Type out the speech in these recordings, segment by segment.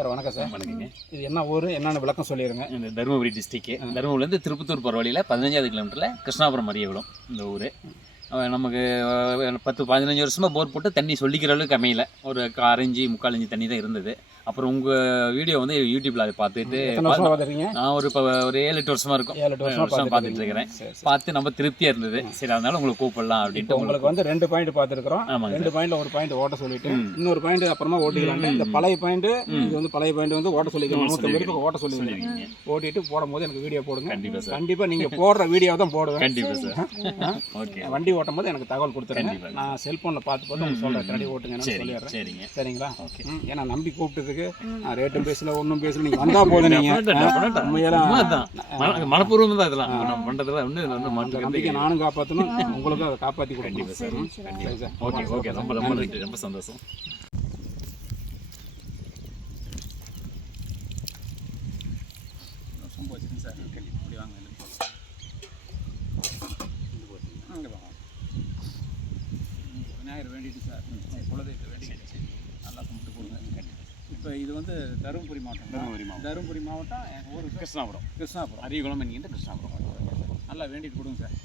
Sir வணக்கம் sir. வணக்கங்க. இது என்ன ஊர் என்னென்ன விளக்கம் சொல்லிடுங்க. இந்த தருமபுரி டிஸ்ட்ரிக்ட், தருமபுரிலேருந்து திருப்பத்தூர் போகிற வழியில் 15வது கிலோமீட்டரில் கிருஷ்ணாபுரம் அரியகுளம் இந்த ஊர். நமக்கு 10-15 வருஷமாக போர் போட்டு தண்ணி சொல்லிக்கிற அளவுக்கு அமையல. ஒரு 1/4 இன்ச்சு 3/4 இன்ச்சு தண்ணி தான் இருந்தது. அப்புறம் உங்கள் வீடியோ வந்து யூடியூப்பில் அதை பார்த்துட்டு நான் ஒரு 7-8 வருஷமாக இருக்கும், 7-8 வருஷமாக பார்த்துட்டு இருக்கிறேன். பார்த்து நம்ம திருப்தியாக இருந்தது. சரி, அதனால உங்களுக்கு கூப்பிடலாம் அப்படின்ட்டு. உங்களுக்கு வந்து 2 பாயிண்ட் பார்த்துருக்குறோம். 2 பாயிண்ட்ல ஒரு பாயிண்ட் ஓட்ட சொல்லிட்டு இன்னொரு பாயிண்ட் அப்புறமா ஓட்டிக்கலாம். இந்த பழைய பாயிண்ட் இது வந்து பழைய பாயிண்ட் வந்து ஓட்ட சொல்லிக்கிறோம். 150 பேருக்கு ஓட்ட சொல்லிக்கிறீங்க. ஓட்டிட்டு போடும்போது எனக்கு வீடியோ போடுங்க. கண்டிப்பாக சார். கண்டிப்பாக நீங்கள் போடுற வீடியோ தான் போடுவேன். கண்டிப்பாக சார். ஓகே. வண்டி ஓட்டும் போது எனக்கு தகவல் கொடுத்துருங்க. நான் செல்ஃபோனில் பார்த்து உங்களுக்கு சொல்கிறேன். கண்டிப்பாக ஓட்டுங்கன்னு சொல்லிடுறேன். சரிங்க. சரிங்களா? ஓகே. ஏன்னா நம்பி கூப்பிட்டதுக்கு நான் ரேட்டும் பேசல ஒன்றும் பேசல, நீங்கள் வந்தால் போதும். மனப்பூர்வம் தான் இதெல்லாம் நம்ம பண்ணுறதுல வந்து நம்பிக்கை நானும் காப்பாற்றணும், உங்களுக்கும் அதை காப்பாற்றி கொடுப்பேன் சார். Okay okay. ரொம்ப ரொம்ப நன்றி, ரொம்ப சந்தோஷம். சார் இப்படி வாங்க. விநாயகர் வேண்டிட்டு சார், குலதெய்வத்தை வேண்டிட்டு நல்லா கும்பிட்டு கொடுங்க. இப்போ இது வந்து தருமபுரி மாவட்டம். தருமபுரி மாவட்டம் எங்கள் ஊர் கிருஷ்ணாபுரம் அரியகுளம் என்கின்ற கிருஷ்ணாபுரம். நல்லா வேண்டிட்டு கொடுங்க சார்.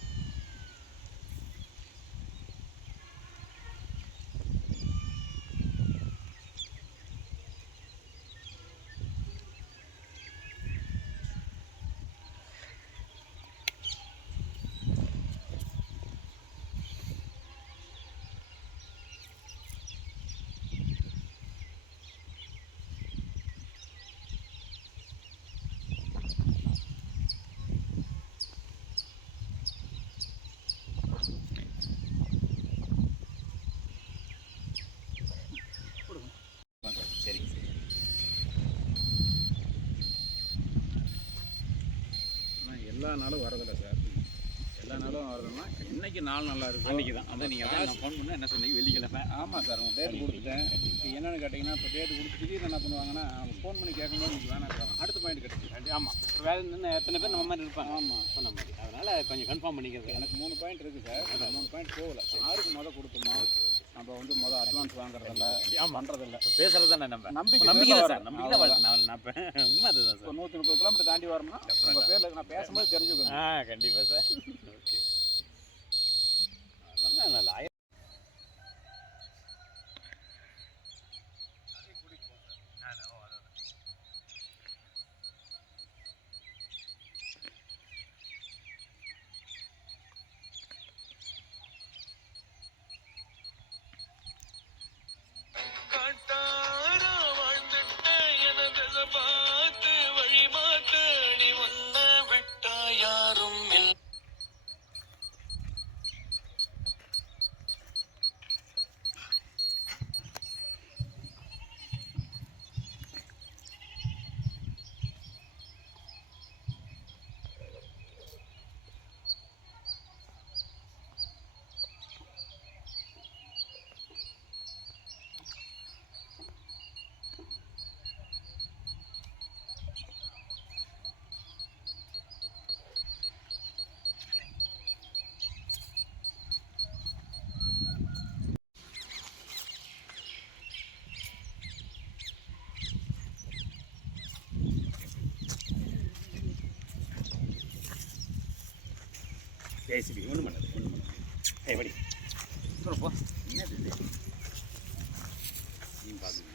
எல்லா நாளும் வரதில்லை சார். எல்லா நாளும் வரதுன்னா இன்னைக்கு நாள் நல்லா இருக்கும். அன்றைக்கி தான் அதான் நீங்கள் நான் ஃபோன் பண்ணேன். என்ன சொன்னீங்க? வெள்ளிக்கிழமை. ஆமாம் சார், உங்கள் டேட் கொடுத்துட்டேன். இப்போ என்னென்னு கேட்டிங்கன்னா, இப்போ டேட் கொடுத்து திடீர்னு என்ன பண்ணுவாங்கன்னா, அவங்க ஃபோன் பண்ணி கேட்கும்போது உங்களுக்கு வேணாம், அடுத்த பாயிண்ட் கிடைச்சிது. ஆமாம், வேறு இன்னும் எத்தனை பேர் நம்ம மாதிரி இருப்பாங்க. ஆமாம், சொன்ன மாதிரி. அதனால் கொஞ்சம் கன்ஃபார்ம் பண்ணிக்கிறது. எனக்கு 3 பாயிண்ட் இருக்குது சார். அந்த 3 பாயிண்ட் போகல. யாருக்கு கொடுத்தோமோ நம்ம வந்து அட்வான்ஸ் வாங்குறதில்ல, பண்ணுறதில்ல. இப்போ பேசுகிறது தானே நம்ம நம்பிக்கை தான் சார். நம்பிக்கை தான் வருது. நான் உண்மை அதுதான் சார். 130 கிலோமீட்டர் தாண்டி வரணும்னா உங்கள் பேரில் நான் பேசும்போது தெரிஞ்சுக்கோங்க. கண்டிப்பாக சார். ஓகே. அதனால் நல்லா ஜெயசிபி ஒன்றும் பண்ணாது. படி சொல்லுப்போ. என்னது நீ பார்க்குங்க.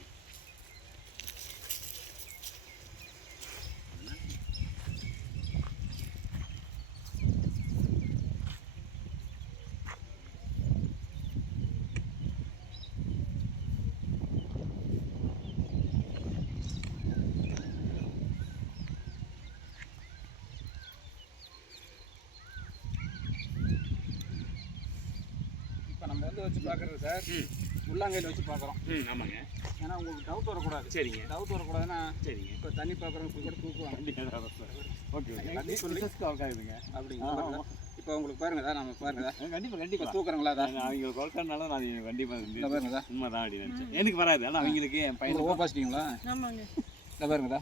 நம்ம வந்து வச்சு பார்க்குறது சார், உள்ளாங்கையில் வச்சு பார்க்குறோம். ஆமாங்க. ஏன்னா உங்களுக்கு டவுட் வரக்கூடாது. சரிங்க. டவுட் வரக்கூடாதுன்னா சரிங்க. இப்போ தண்ணி பார்க்குறவங்க கூட தூக்குவாங்க. ஓகே எல்லாத்தையும் சொல்லி ஆகாதுங்க அப்படிங்களா? இப்போ உங்களுக்கு பாருங்க சார், நம்ம பாருங்க கண்டிப்பாக தூக்குறாங்களா? அவங்க குறைக்கிறனால நான் கண்டிப்பாக பாருங்க உண்மை தான் அப்படின்னு நினச்சேன். எனக்கு வராது. ஆனால் அவங்களுக்கு என் பையன் ஓ பாசிட்டிங்களா? ஆமாங்க. பாருங்கதா.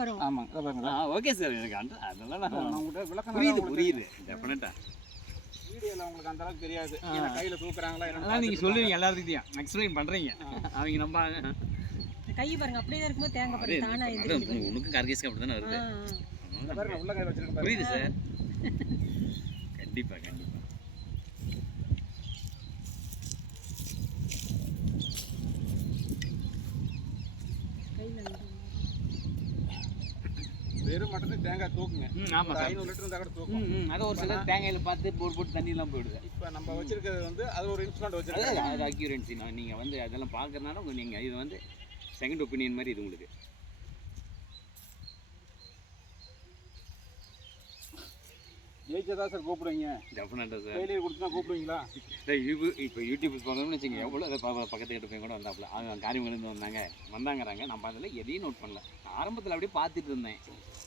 வரும். ஆமாம் பாருங்க. Okay sir. எனக்கு அதெல்லாம் நான் உங்கள்கிட்ட விளக்கம் புரியுது டெஃபினட்டாக. வீடியோவில் உங்களுக்கு அந்த அளவுக்கு தெரியாது. கையில் தூக்குறாங்களா? அதான் நீங்கள் சொல்லுவீங்க எல்லாத்துக்கிட்டையும் எக்ஸ்பிளைன் பண்ணுறீங்க. அவங்க நம்ம கை பாருங்க அப்படியே தான் இருக்கும்போது தேங்காய் பாருங்க தானா எந்திரிக்குது. உனக்கும் கார்கேஸ்க்கு அப்படி தானே வருது. இந்த பாருங்க உள்ள கை வச்சிருக்கேன் பாருங்க. புரியுது சார். கண்டிப்பா கண்டிப்பா. கையில வந்து வெறும் மட்டும் தேங்காய் தூக்குங்க. ஆமாம் சார். 500 லிட்டர் இருந்தா கூட தூக்கும். அது ஒரு சில தேங்காயில் பார்த்து போட்டு தண்ணியெல்லாம் போயிடுது. இப்போ நம்ம வச்சிருக்கிறது வந்து அது ஒரு இன்ஸ்ட்ருமெண்ட் வச்சிருக்கோம். அது அக்யூரன்சி நீங்கள் வந்து அதெல்லாம் பார்க்கறதுனால நீங்கள் இது வந்து செகண்ட் ஒப்பீனியன் மாதிரி இது உங்களுக்கு. ஜெயிச்சதா சார் கூப்பிடுவீங்க? டெஃபினட்டாக சார். ஃபெயிலியர் கொடுத்தா கூப்பிடுவீங்களா? இப்போ யூடியூப் பார்க்கணும்னு வச்சுங்க, எவ்வளோ அதை பக்கத்து கிட்ட போய் கூட வந்தாப்புல அவங்க காரியங்கள்லேருந்து வந்தாங்கிறாங்க. நம்ம அதில் எதையும் நோட் பண்ணல. ஆரம்பத்தில் அப்படியே பார்த்துட்டு இருந்தேன்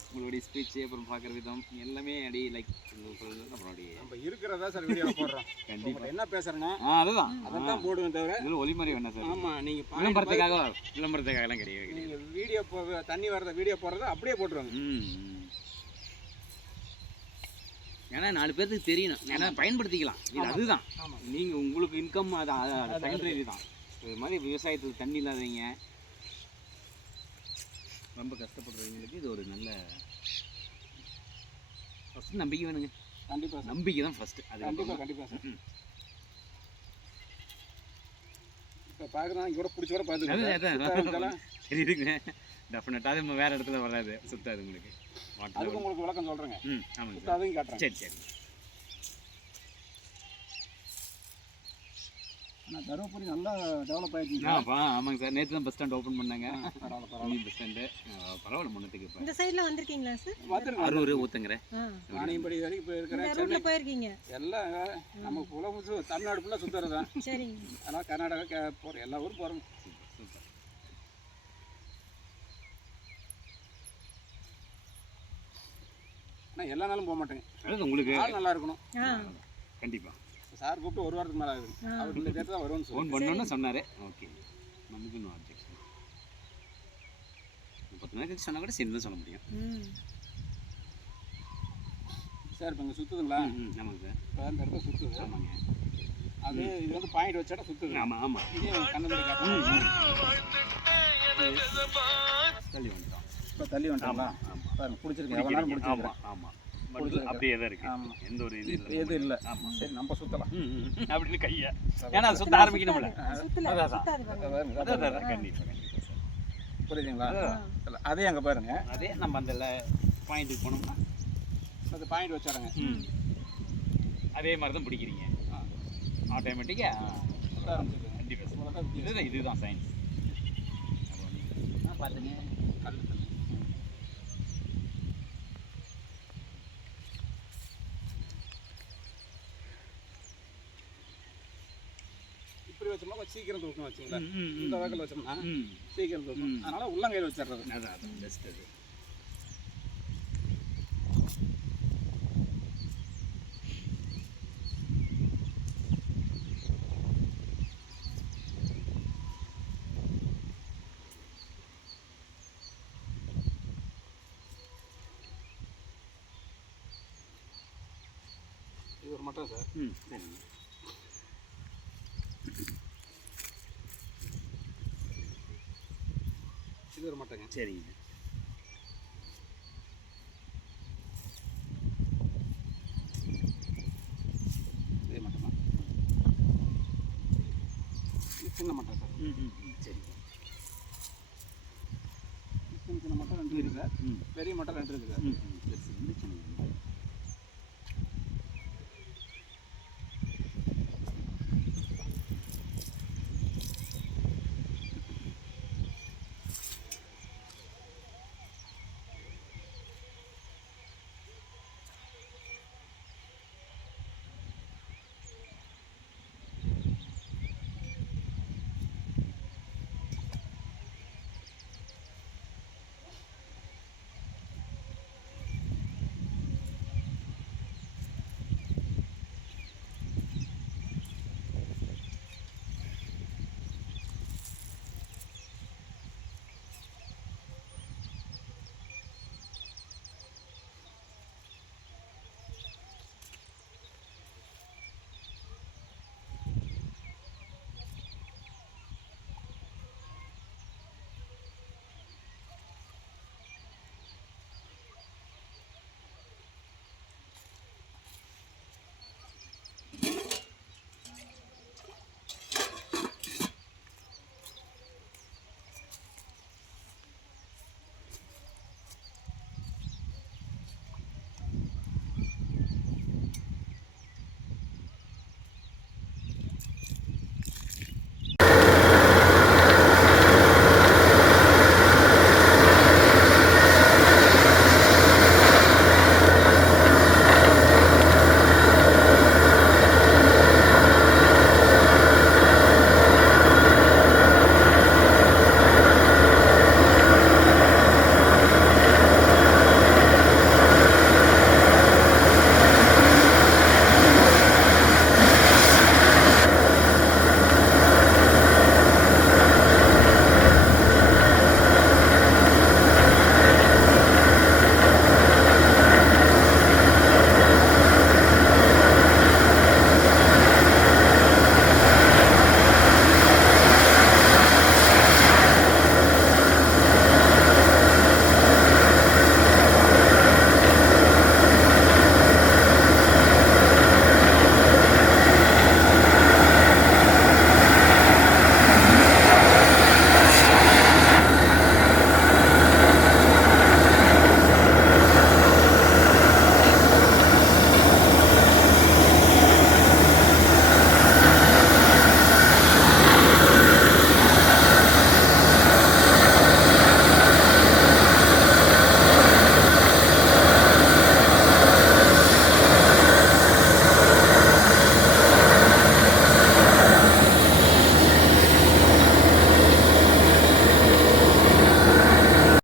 உங்களுடைய ஸ்பீச்சு, அப்புறம் பார்க்குற விதம் எல்லாமே அப்படியே லைக் அப்புறம் அப்படியே நம்ம இருக்கிறதா சார் வீடியோ போடுறோம். கண்டிப்பாக என்ன பேசுறேன்னா அதுதான் அதான் போடுவேன் தவிர இதில் ஒளிமறை வேணாம் சார். ஆமாம் நீங்கள் விளம்பரத்துக்காகலாம் கிடையாது. நீங்கள் வீடியோ தண்ணி வர்றத வீடியோ போடுறத அப்படியே போட்டுருவாங்க. ஏன்னா 4 பேருக்கு தெரியணும், ஏன்னா பயன்படுத்திக்கலாம். இது அதுதான் நீங்கள் உங்களுக்கு இன்கம் அது செகண்டரி தான். இது மாதிரி விவசாயத்துக்கு தண்ணி இல்லாதவங்க, ரொம்ப கஷ்டப்படுறவங்களுக்கு இது ஒரு நல்ல ஃபஸ்ட்டு நம்பிக்கை வேணுங்க. கண்டிப்பாக சார். நம்பிக்கை தான் ஃபஸ்ட்டு. அது கண்டிப்பாக சார். இப்போ பார்க்குறோம் இங்கே கூட பிடிச்ச கூட பார்த்துக்கலாம். தெரியுதுங்க. டெஃபினட்டாக அது வேறு இடத்துல வராது, சுத்தாது உங்களுக்கு. அதுக்கு உங்களுக்கு விளக்கம் சொல்கிறேங்க. ஆமாங்க சார். அதையும் காட்டுறேன். சரி சரி. ஆனால் தருமபுரி நல்லா டெவலப் ஆகிடுச்சு. ஆமாங்க சார். நேற்று தான் பஸ் ஸ்டாண்ட் ஓப்பன் பண்ணாங்க. பரவாயில்ல பஸ் ஸ்டாண்டு பரவாயில்ல முன்னத்துக்கு. இப்போ இந்த சைடுல வந்திருக்கீங்களா சார்? வந்துருங்க. அரூர் ஊத்துங்கிற வாணியம்படி வரைக்கும் இப்போ இருக்கிற ரூட்ல போயிருக்கீங்க எல்லாம் நமக்கு ஃபுல்லாக தமிழ்நாடு ஃபுல்லாக சுற்றுறது தான். சரிங்க. அதனால் கர்நாடகா போகிறோம், எல்லா ஊரும் போகிறோம். சூப்பர். ஆனால் எல்லா நாளும் போக மாட்டேங்க. அதாவது உங்களுக்கு ஆள் நல்லா இருக்கணும். கண்டிப்பாக சார் கூப்பிட்டு 1 வாரத்துக்கு மேலே ஆகுது. அவர் இந்த டேட் தான் வரும்னு ஃபோன் பண்ணணும்னு சொன்னார். ஓகே, நமக்கு இன்னும் ஆப்ஜெக்ஷன் 10 நாள் கழிச்சு சொன்னால் கூட சரி தான் சொல்ல முடியும். சார் இப்போ இங்கே சுற்றுதுங்களா? ஆமாங்க சார். இப்போ இந்த இடத்துல சுற்றுது. ஆமாங்க. அது இது வந்து பாயிண்ட் வச்சாட்டா சுற்றுது. ஆமாம். இதே கண்ணு தள்ளி வந்துட்டோம். இப்போ தள்ளி வந்துட்டாங்களா? பாருங்க பிடிச்சிருக்கு. எவ்வளோ நேரம் பிடிச்சிருக்கு. ஆமாம். அப்படியே தான் இருக்கு. எந்த ஒரு இது இல்லை. ஆமாம். சரி நம்ம சுற்றலாம் அப்படின்னு கையை, ஏன்னா அது சுத்த ஆரம்பிக்கணும்ல. சுத்தல கண்டிப்பாக சார். புரியுதுங்களா? அதே அங்கே பாருங்க. அதே நம்ம அந்த பாயிண்ட்டுக்கு போனோம்னா அது பாயிண்ட் வச்சாருங்க. அதே மாதிரி தான் பிடிக்கிறீங்க ஆட்டோமேட்டிக்காக. கண்டிப்பாக இதுதான் சயின்ஸ். பார்த்துங்க. இப்படி வச்சோம்னா கொஞ்சம் சீக்கிரம் தூக்கணும் வச்சுங்களா? இந்த வகையில் வச்சோம்னா சீக்கிரம் தூக்கணும். அதனால உள்ளங்கையில் வச்சிடுறது. அதான் பெஸ்ட். அது இது ஒரு மட்டம் சார். சரிங்க. இது ஒரு மட்டங்க. சரிங்க. இதே மட்டம் தான். இது சின்ன மட்டம் சார். சரிங்க. சின்ன மட்டம் 2 இருக்குது சார். பெரிய மட்டம் 2 இருக்குது சார். சின்ன